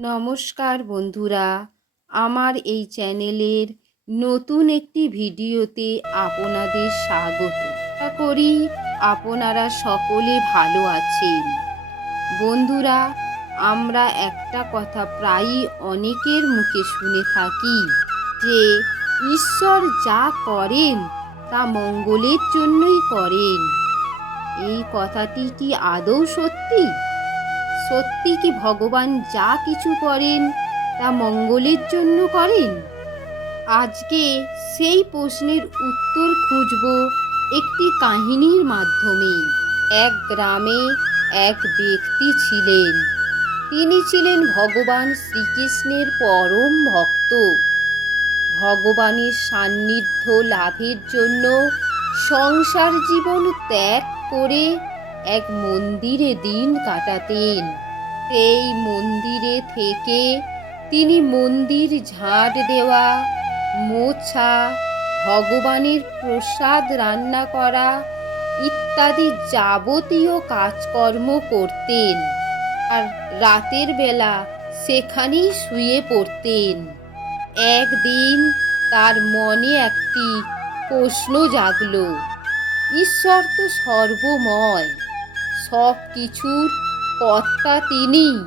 নমস্কার বন্ধুরা, আমার এই চ্যানেলের নতুন একটি ভিডিওতে আপনাদের স্বাগত। করি আপনারা সকলে ভালো আছেন। বন্ধুরা, আমরা একটা কথা প্রায়ই অনেকের মুখে শুনে থাকি যে, ঈশ্বর যা করেন, তা মঙ্গলের জন্যই করেন। এই কথাটি কি আদৌ সত্যি? সত্যি কি ভগবান যা কিছু করেন, তা মঙ্গলের জন্য করেন? আজকে সেই প্রশ্নের উত্তর খুঁজব একটি কাহিনীর মাধ্যমে। এক গ্রামে এক ব্যক্তি ছিলেন। তিনি ছিলেন ভগবান শ্রীকৃষ্ণের পরম ভক্ত। ভগবানের সান্নিধ্য লাভের জন্য সংসার জীবন ত্যাগ করে এক মন্দিরে দিন কাটাতেন। সেই মন্দিরে থেকে তিনি মন্দির ঝাড় দেওয়া, মোছা, ভগবানের প্রসাদ রান্না করা ইত্যাদি যাবতীয় কাজকর্ম করতেন আর রাতের বেলা সেখানেই শুয়ে পড়তেন। একদিন তার মনে একটি প্রশ্ন জাগল, ঈশ্বর তো সর্বময়। সব কিছুর কর্তা তিনি।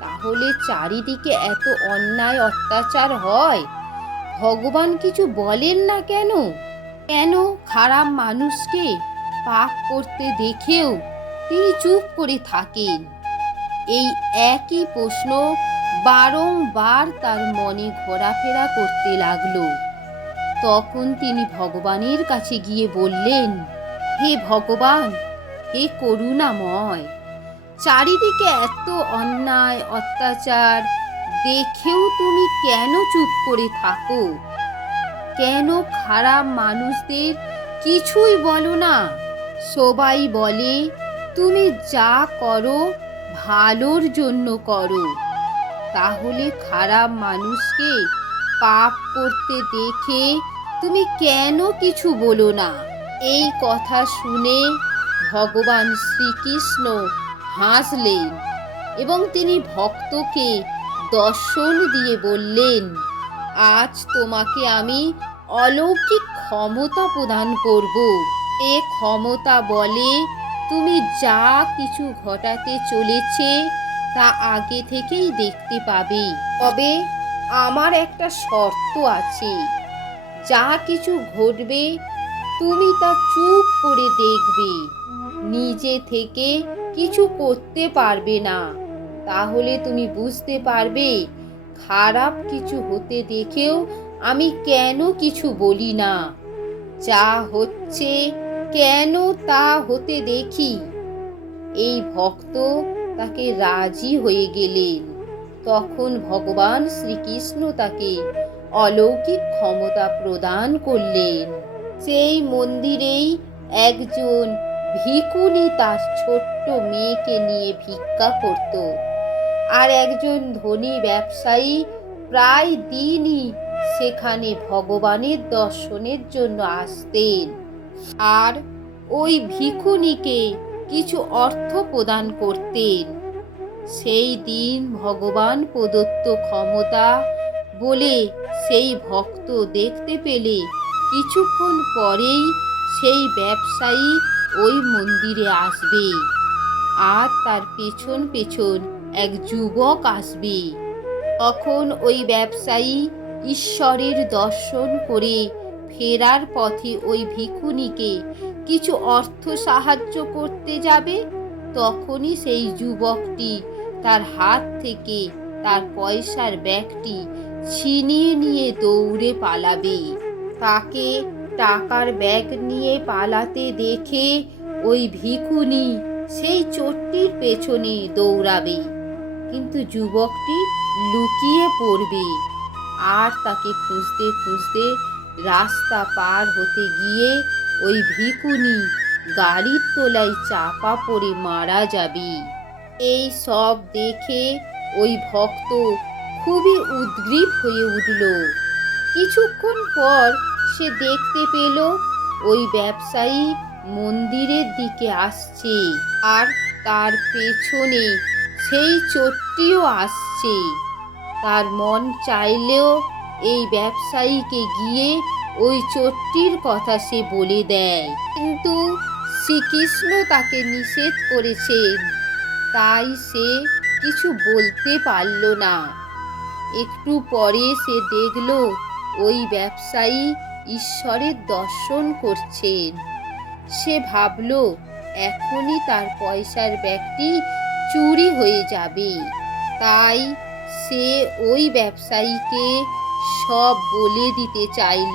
তাহলে চারিদিকে এত অন্যায় অত্যাচার হয়? ভগবান কিছু বলেন না কেন? কেন খারাপ মানুষকে পাপ করতে দেখেও তিনি চুপ করে থাকেন? এই একই প্রশ্ন বারংবার তার মনে ঘোরাফেরা করতে লাগল। তখন তিনি ভগবানের কাছে গিয়ে বললেন, হে ভগবান হে করুণাময়। চারিদিকে এত অন্যায়, অত্যাচার, দেখেও তুমি কেন চুপ করে থাকো? কেন খারাপ মানুষদের কিছুই বলো না? সবাই বলে, তুমি যা করো, ভালোর জন্য করো। তাহলে খারাপ মানুষকে পাপ করতে দেখে তুমি কেন কিছু বলো না? এই কথা শুনে ভগবান শ্রীকৃষ্ণ হাসলেন এবং তিনি ভক্তকে দর্শন দিয়ে বললেন, আজ তোমাকে আমি অলৌকিক ক্ষমতা প্রদান করব। এ ক্ষমতা বলে তুমি যা কিছু ঘটাতে চলেছে তা আগে থেকেই দেখতে পাবে। তবে আমার একটা শর্ত আছে। যা কিছু ঘটবে, তুমি তা চুপ করে দেখবে। নিজে থেকে কিছু করতে পারবে না। তাহলে তুমি বুঝতে পারবে, খারাপ কিছু হতে দেখেও আমি কেন কিছু বলি না। যা হচ্ছে কেন তা হতে দেখি। এই ভক্ত তাকে রাজি হয়ে গেলেন। তখন ভগবান শ্রীকৃষ্ণ তাকে অলৌকিক ক্ষমতা প্রদান করলেন। সেই মন্দিরেই একজন ভিকুনি তার ছোট্ট মেয়েকে নিয়ে ভিক্ষা করত। আর একজন ধনী ব্যবসায়ী প্রায় দিনই সেখানে ভগবানের দর্শনের জন্য আসতেন। আর ওই ভিখুনিকে কিছু অর্থ প্রদান করতেন। সেই দিন ভগবান প্রদত্ত ক্ষমতা বলে সেই ভক্ত দেখতে পেলে কিছুক্ষণ পরেই সেই ব্যবসায়ী ওই মন্দিরে আসবে আর তার পেছন পেছন এক যুবক আসবে। তখন ওই ব্যবসায়ী ঈশ্বরের দর্শন করে ফেরার পথে ওই ভিখুনিকে কিছু অর্থ সাহায্য করতে যাবে, তখনই সেই যুবকটি তার হাত থেকে তার পয়সার ব্যাগটি ছিনিয়ে নিয়ে দৌড়ে পালাবে। তাকে টাকার ব্যাগ নিয়ে পালাতে দেখে ওই ভিখুনি সেই চোরটির পেছনে দৌড়াবে। কিন্তু যুবকটি লুকিয়ে পড়বে আর তাকে খুঁজতে খুঁজতে রাস্তা পার হতে গিয়ে ওই ভিকুনি গাড়ির তোলায় চাপা পড়ে মারা যাবে। এই সব দেখে ওই ভক্ত খুবই উদ্গ্রীব হয়ে উঠল। কিছুক্ষণ পর সে দেখতে পেল, ওই ব্যবসায়ী মন্দিরের দিকে আসছে আর তার পেছনে সেই চোরটিও আসছে। তার মন চাইলেও এই ব্যবসায়ীকে গিয়ে ওই চোরটির কথা সে বলে দেয়। কিন্তু শ্রীকৃষ্ণ তাকে নিষেধ করেছেন। তাই সে কিছু বলতে পারল না। একটু পরে সে দেখল, ওই ব্যবসায়ী ঈশ্বরের দর্শন করছেন। সে ভাবল, এখনই তার পয়সার ব্যাগটি চুরি হয়ে যাবে। তাই সে ওই ব্যবসায়ীকে সব বলে দিতে চাইল।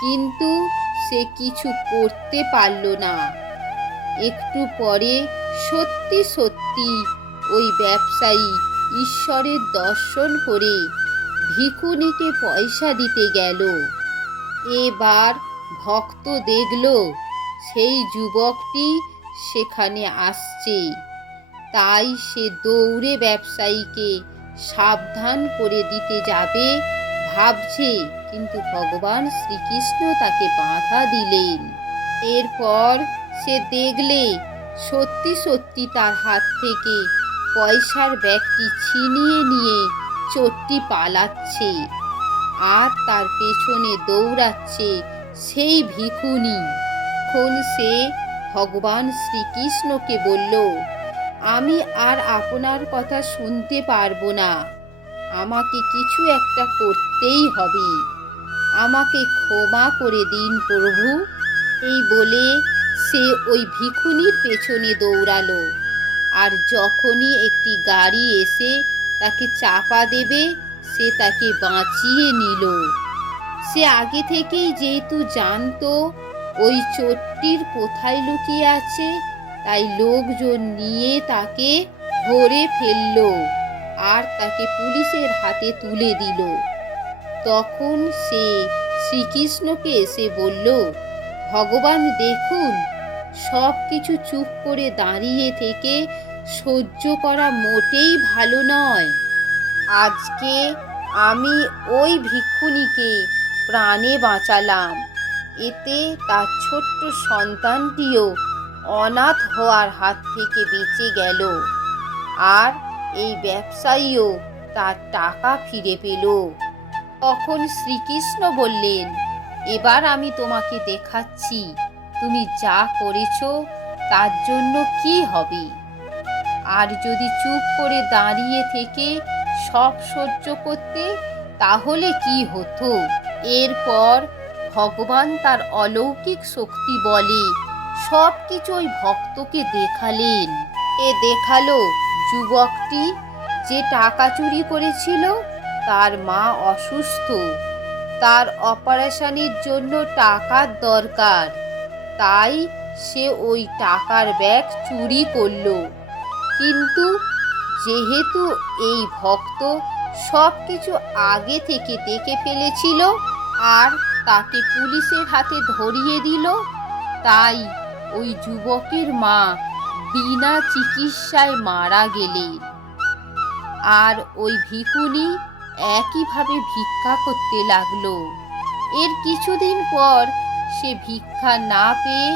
কিন্তু সে কিছু করতে পারল না। একটু পরে সত্যি সত্যি ওই ব্যবসায়ী ঈশ্বরের দর্শন করে ভিখুনিকে পয়সা দিতে গেল। এবার ভক্ত দেখল, সেই যুবকটি সেখানে আসছে। তাই সে দৌড়ে ব্যবসায়ীকে সাবধান করে দিতে যাবে, ভাবছে, কিন্তু ভগবান শ্রীকৃষ্ণ তাকে বাধা দিলেন। এরপর সে দেখলে, সত্যি সত্যি তার হাত থেকে পয়সার ব্যাগটি ছিনিয়ে নিয়ে চোরটি পালাচ্ছে। আর তার পেছনে দৌড়াচ্ছে সেই ভিখুনি। তখন সে ভগবান শ্রীকৃষ্ণকে বলল, আমি আর আপনার কথা শুনতে পারব না। আমাকে কিছু একটা করতেই হবে। আমাকে ক্ষমা করে দিন প্রভু। এই বলে সে ওই ভিখুনির পেছনে দৌড়ালো। আর যখনই একটি গাড়ি এসে তাকে চাপা দেবে সে তাকে বাঁচিয়ে নিল। সে আগে থেকেই যেহেতু জানতো ওই চোরটির কোথায় লুকিয়ে আছে, তাই লোকজন নিয়ে তাকে ভরে ফেলল আর তাকে পুলিশের হাতে তুলে দিল। তখন সে শ্রীকৃষ্ণকে এসে বলল, ভগবান, দেখুন, সব কিছু চুপ করে দাঁড়িয়ে থেকে সহ্য করা মোটেই ভালো নয়। আজকে আমি ওই ভিক্ষুনিকে প্রাণে বাঁচালাম। এতে তার ছোট্ট সন্তানটিও অনাথ হওয়ার হাত থেকে বেঁচে গেল আর এই ব্যবসায়ীও তার টাকা ফিরে পেল। তখন শ্রীকৃষ্ণ বললেন, এবার আমি তোমাকে দেখাচ্ছি, তুমি যা করেছ তার জন্য কি হবে? আর যদি চুপ করে দাঁড়িয়ে থেকে সব সহ্য করতে তাহলে কি হতো? এরপর ভগবান তার অলৌকিক শক্তি বলে সব কিছু ওই ভক্তকে দেখালেন। এ দেখাল যুবকটি যে টাকা চুরি করেছিল, তার মা অসুস্থ। তার অপারেশনের জন্য টাকার দরকার। তাই সে ওই টাকার ব্যাগ চুরি করল। কিন্তু যেহেতু এই ভক্ত সব কিছু আগে থেকে দেখে ফেলেছিল আর তাকে পুলিশের হাতে ধরিয়ে দিল, তাই ওই যুবকের মা বিনা চিকিৎসায় মারা গেলেন। আর ওই ভিকুনি একইভাবে ভিক্ষা করতে লাগল। এর কিছুদিন পর সে ভিক্ষা না পেয়ে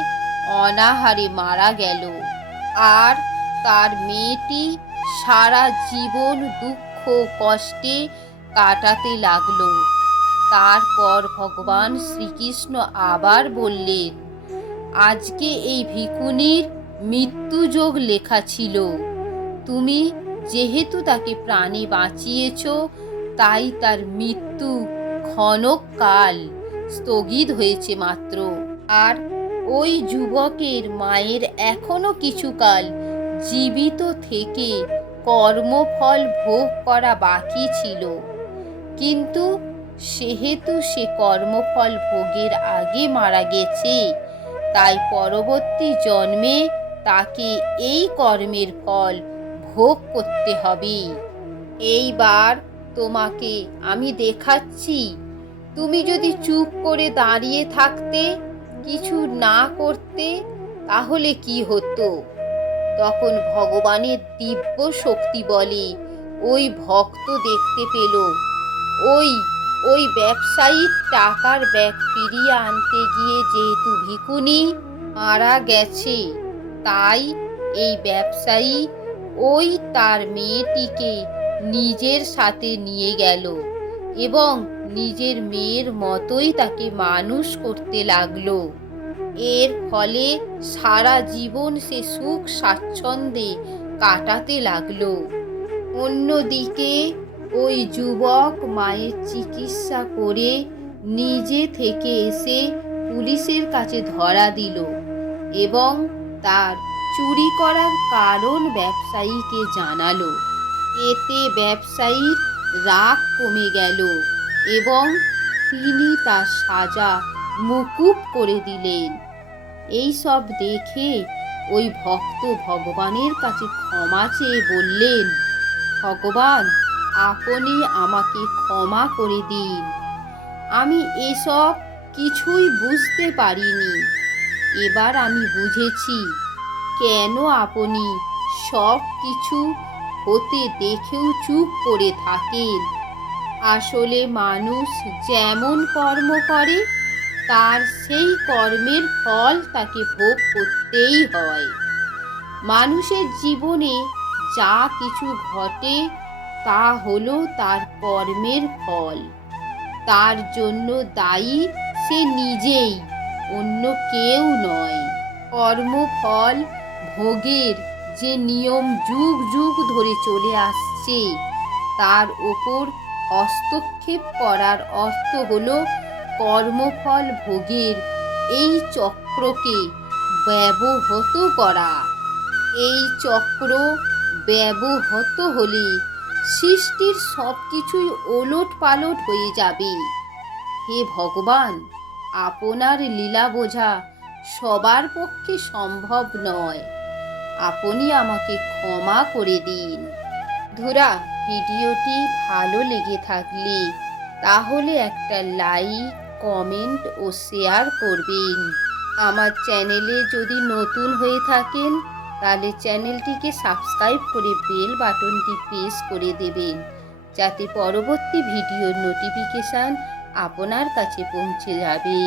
অনাহারে মারা গেল। আর তার মেয়েটি সারা জীবন দুঃখ কষ্টে কাটাতে লাগল। তারপর ভগবান শ্রীকৃষ্ণ আবার বললেন, আজকে এই ভিকুনির মৃত্যুযোগ লেখা ছিল। তুমি যেহেতু তাকে প্রাণে বাঁচিয়েছ, তাই তার মৃত্যু ক্ষণকাল স্থগিত হয়েছে মাত্র। আর ওই যুবকের মায়ের এখনও কিছুকাল জীবিত থেকে কর্মফল ভোগ করা বাকি ছিল। কিন্তু সেহেতু সে কর্মফল ভোগের আগে মারা গেছে, তাই পরবর্তী জন্মে তাকে এই কর্মের ফল ভোগ করতে হবে। এইবার তোমাকে আমি দেখাচ্ছি, তুমি যদি চুপ করে দাঁড়িয়ে থাকতে, কিছু না করতে, তাহলে কি হতো? তখন ভগবানের দিব্য শক্তি বলে, ওই ভক্ত দেখতে পেল। ওই ওই ব্যবসায়ীর টাকার ব্যাগ ফিরিয়ে আনতে গিয়ে যেহেতু ভিকুনি মারা গেছে, তাই এই ব্যবসায়ী ওই তার মেয়েটিকে নিজের সাথে নিয়ে গেল এবং নিজের মেয়ের মতোই তাকে মানুষ করতে লাগল। এর ফলে সারা জীবন সে সুখ স্বাচ্ছন্দ্যে কাটাতে লাগল। অন্যদিকে, ওই যুবক মায়ের চিকিৎসা করে নিজে থেকে এসে পুলিশের কাছে ধরা দিল এবং তার চুরি করার কারণ ব্যবসায়ীকে জানালো। এতে ব্যবসায়ীর রাগ কমে গেল এবং তিনি তার সাজা মুকুব করে দিলেন। এই সব দেখে ওই ভক্ত ভগবানের কাছে ক্ষমা চেয়ে বললেন, ভগবান, আপনি আমাকে ক্ষমা করে দিন। আমি এসব কিছুই বুঝতে পারিনি। এবার আমি বুঝেছি কেন আপনি সব কিছু হতে দেখেও চুপ করে থাকেন। আসলে মানুষ যেমন কর্ম করে তার সেই কর্মের ফল তাকে ভোগ করতেই হয়। মানুষের জীবনে যা কিছু ঘটে, তা হলো তার কর্মের ফল। তার জন্য দায়ী সে নিজেই, অন্য কেউ নয়। কর্মফল ভোগের যে নিয়ম যুগ যুগ ধরে চলে আসছে, তার ওপর হস্তক্ষেপ করার অর্থ হলো কর্মফল ভোগের এই চক্রকে ব্যবহত করা। এই চক্র ব্যবহত হলে সৃষ্টির সব কিছুই ওলট পালট হয়ে যাবে। হে ভগবান, আপনার লীলা বোঝা সবার পক্ষে সম্ভব নয়। আপনি আমাকে ক্ষমা করে দিন। ধুরা, ভিডিওটি ভালো লেগে থাকলে তাহলে একটা লাইক কমেন্ট ও শেয়ার করবেন। আমার চ্যানেলে যদি নতুন হয়ে থাকেন, তাহলে চ্যানেলটিকে সাবস্ক্রাইব করে বেল বাটনটি প্রেস করে দেবেন, যাতে পরবর্তী ভিডিওর নোটিফিকেশান আপনার কাছে পৌঁছে যাবে।